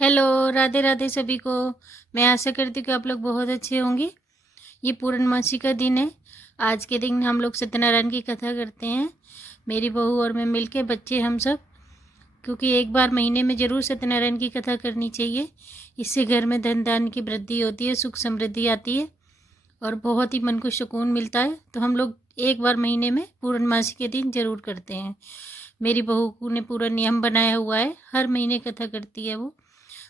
Hello, Radhe Radhe सभी को। मैं आशा करती हूँ कि आप लोग बहुत अच्छे होंगे। ये पूर्णमासी का दिन है। आज के दिन हम लोग सत्यनारायण की कथा करते हैं, मेरी बहू और मैं मिलके, बच्चे हम सब। क्योंकि एक बार महीने में ज़रूर सत्यनारायण की कथा करनी चाहिए। इससे घर में धन धान की वृद्धि होती है, सुख समृद्धि आती है और बहुत ही मन को सुकून मिलता है। तो हम लोग एक बार महीने में पूर्णमासी के दिन ज़रूर करते हैं। मेरी बहू ने पूरा नियम बनाया हुआ है, हर महीने कथा करती है वो।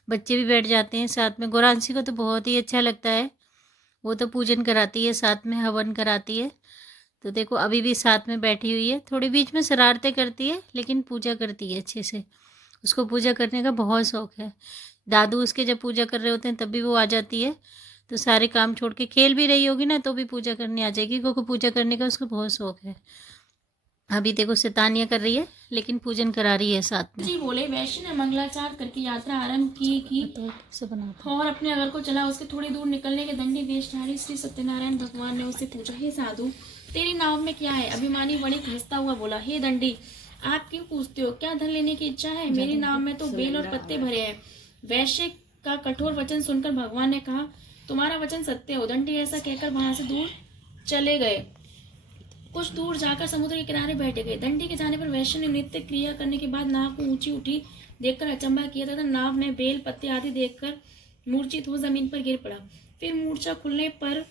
बच्चे भी बैठ जाते हैं साथ में। गौरांशी को तो बहुत ही अच्छा लगता है, वो तो पूजन कराती है, साथ में हवन कराती है। तो देखो अभी भी साथ में बैठी हुई है, थोड़ी बीच में शरारतें करती है लेकिन पूजा करती है अच्छे से। उसको पूजा करने का बहुत शौक है। दादू उसके जब पूजा कर रहे होते हैं तब भी वो आ जाती है। तो सारे काम छोड़ के, खेल भी रही होगी ना तो भी पूजा करने आ जाएगी, क्योंकि पूजा करने का उसको बहुत शौक है। अभी देखो शैतानियाँ कर रही है लेकिन पूजन करा रही है साथ में। जी बोले। वैश्य ने मंगलाचार करके यात्रा आरंभ की और अपने नगर को चला। उसके थोड़ी दूर निकलने के दंडी वेशधारी श्री सत्यनारायण भगवान ने उससे पूछा, हे साधु, तेरी नाव में क्या है? अभिमानी वणिक हंसता हुआ बोला, हे दंडी, आप क्यों पूछते हो? क्या धन लेने की इच्छा है? मेरी नाव में तो बेल और पत्ते भरे हैं। वैश्य का कठोर वचन सुनकर भगवान ने कहा, तुम्हारा वचन सत्य हो। दंडी ऐसा कहकर वहां से दूर चले गए। कुछ दूर जाकर समुद्र के किनारे बैठ गए। दंडी के जाने पर वैश्य ने नित्य क्रिया करने के बाद नाव को ऊंची उठी देखकर अचंभा किया तथा नाव में बेल पत्ते आदि देखकर मूर्छित हो जमीन पर गिर पड़ा। फिर मूर्छा खुलने पर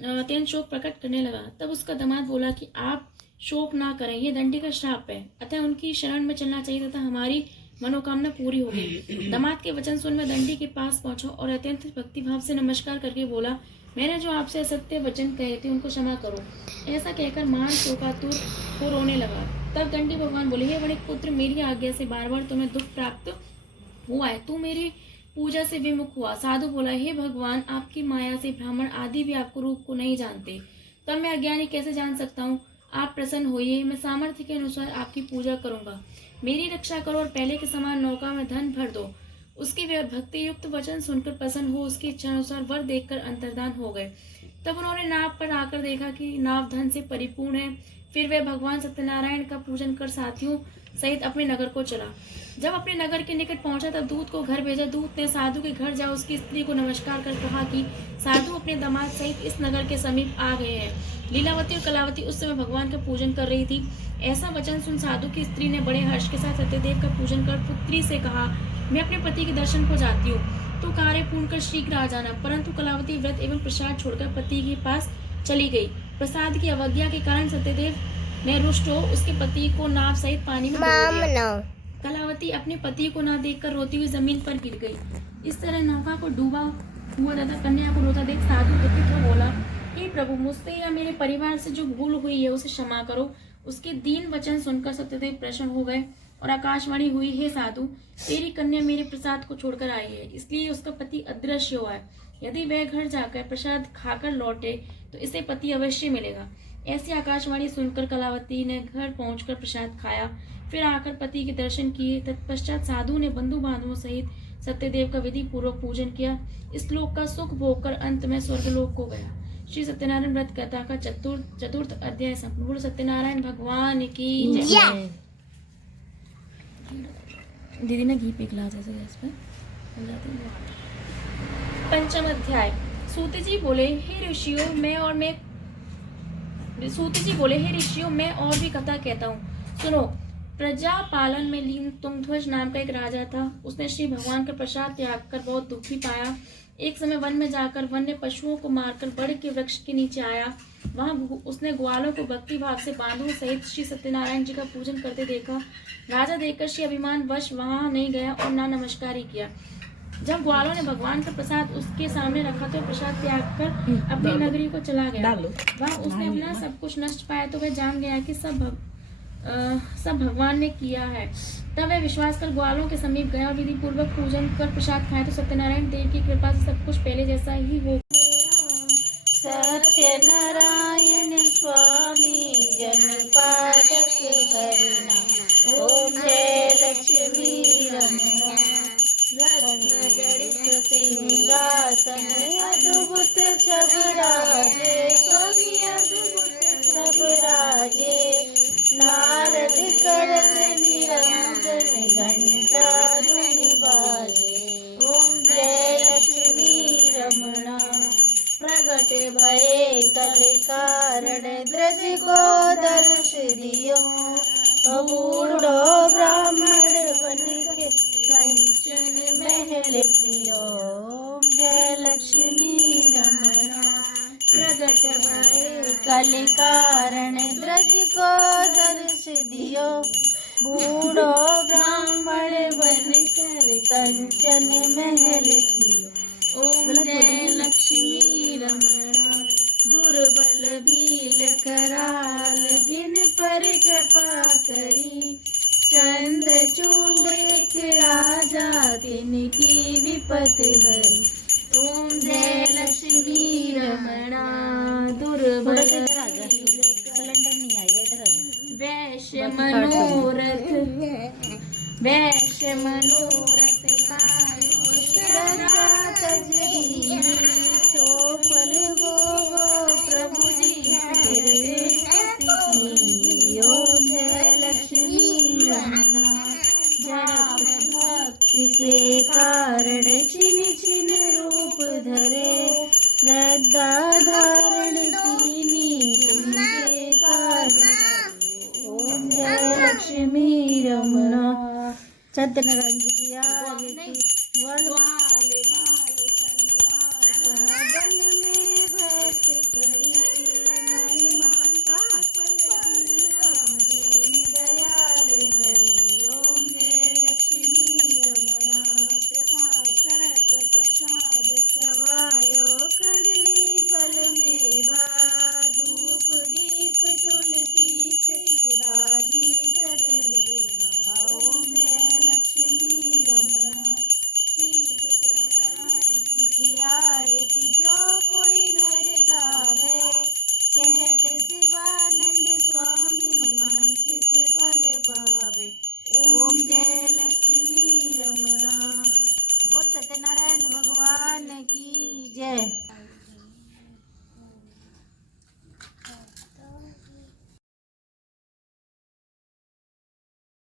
अत्यंत शोक प्रकट करने लगा। तब उसका दामाद बोला कि आप शोक ना करें, ये दंडी का श्राप है, अतः उनकी शरण में चलना चाहिए तथा हमारी मनोकामना पूरी होगी। दामाद के वचन सुन मैं दंडी के पास पहुंचा और अत्यंत भक्तिभाव से नमस्कार करके बोला, मैंने जो आपसे असत्य वचन कहे थे उनको क्षमा करो। ऐसा कहकर मान शोकातुर हो रोने लगा। तब दंडी भगवान बोले, हे वणिक पुत्र, मेरी आज्ञा से बार बार तुम्हें दुख प्राप्त हुआ है, तू मेरी पूजा से विमुख हुआ। साधु बोला, हे भगवान, आपकी माया से ब्राह्मण आदि भी आपको रूप को नहीं जानते, तब मैं अज्ञानी कैसे जान सकता हूँ? आप प्रसन्न होइए, मैं सामर्थ्य के अनुसार आपकी पूजा करूंगा। मेरी रक्षा करो और पहले के समान नौका में धन भर दो। उसके भक्ति युक्त वचन सुनकर प्रसन्न हो उसकी इच्छा अनुसार वर देखकर अंतर्धान हो गए। तब उन्होंने नाव पर आकर देखा कि नाव धन से परिपूर्ण है। फिर वे भगवान सत्यनारायण का पूजन कर साथियों सहित अपने नगर को चला। जब अपने नगर के निकट पहुंचा तब दूत को घर भेजा। दूत ने साधु के घर जा उसकी स्त्री को नमस्कार कर कहा कि साधु अपने दामाद सहित इस नगर के समीप आ गए हैं। लीलावती और कलावती उस समय भगवान का पूजन कर रही थी। ऐसा वचन सुन साधु की स्त्री ने बड़े हर्ष के साथ सत्यदेव का पूजन कर पुत्री से कहा, मैं अपने पति के दर्शन को जाती हूँ, तो कार्य पूर्ण कर शीघ्र आ जाना। परंतु कलावती व्रत एवं प्रसाद छोड़कर पति के पास चली गई। प्रसाद की अवज्ञा के कारण सत्यदेव ने रुष्ट हो उसके पति को नाव सहित पानी में डुबो दिया। कलावती अपने पति को न देखकर रोती हुई जमीन पर गिर गई। इस तरह नौका को डूबा हुआ तथा कन्या को रोता देख साधु दुखित हो बोला, हे प्रभु, मुझसे या मेरे परिवार से जो भूल हुई है उसे क्षमा करो। उसके दीन वचन सुनकर सत्यदेव प्रसन्न हो गए और आकाशवाणी हुई, हे साधु, तेरी कन्या मेरे प्रसाद को छोड़कर आई है, इसलिए उसका पति अदृश्य हुआ है। यदि वह घर जाकर प्रसाद खाकर लौटे तो इसे पति अवश्य मिलेगा। ऐसी आकाशवाणी सुनकर कलावती ने घर पहुंचकर प्रसाद खाया, फिर आकर पति के दर्शन किए। तत्पश्चात साधु ने बंधु बांधवों सहित सत्यदेव का विधि पूर्वक पूजन किया। इस लोक का सुख भोग कर अंत में स्वर्गलोक को गया। श्री सत्यनारायण व्रत कथा का चतुर्थ अध्याय संपूर्ण। सत्यनारायण भगवान की जय। दीदी ने घी पिघला जैसे गैस पे। पंचम अध्याय। सूत जी बोले, हे ऋषियों, हे ऋषियों, मैं और भी कथा कहता हूँ, सुनो। प्रजा पालन में लीन तुंगध्वज नाम का एक राजा था। उसने श्री भगवान का प्रसाद त्याग कर बहुत दुख भी पाया। एक समय वन में जाकर वन्य पशुओं को मारकर बड़े के वृक्ष के नीचे आया। वहां उसने ग्वालों को भक्ति भाव से बांधों सहित श्री सत्यनारायण जी का पूजन करते देखा। राजा देखकर श्री अभिमान वश वहां नहीं गया और ना नमस्कार ही किया। जब ग्वालों ने भगवान का प्रसाद उसके सामने रखा तो प्रसाद त्याग कर अपनी नगरी को चला गया। वहां उसने अपना सब कुछ नष्ट पाया तो वह जान गया कि सब भगवान ने किया है। तब वह विश्वास कर ग्वालों के समीप गया और विधि पूर्वक पूजन कर प्रसाद खाया तो सत्यनारायण देव की कृपा से सब कुछ पहले जैसा ही हो। सत्यनारायण स्वामी जन पादक हरिना, ओम जय लक्ष्मी रमणा, रत्न जड़ित सिंहासन अद्भुत छबराजे, स्वामी अद्भुत छबराजे। नारद करन निरंजन घंटा ध्वनि बाजे, बूढ़ो ब्राह्मण बन के कंचन महल पियो। ओम जय लक्ष्मी रमणा प्रगट भय कल कारण द्रज को दर्श दियो। बूढ़ो ब्राह्मण बन कर कंचन महल पियो। ओम जय लक्ष्मी रमणा दुर्बल भील कराल जिन पर कृपा करी। चंद्र चूंड एक राजा तिनकी विपत हरी। ओम जय लक्ष्मी रमणा दुर्बल वैश्य मनोरथ श्रद्धा तजरी सोफल गो प्रभु जी ओम जय लक्ष्मी रमणा जड़ भक्ति के कारण छिन छिन रूप धरे। श्रद्धा धारण कीनी तुमके कारण। ओम जय लक्ष्मी रमणा। सत्यनारायण जी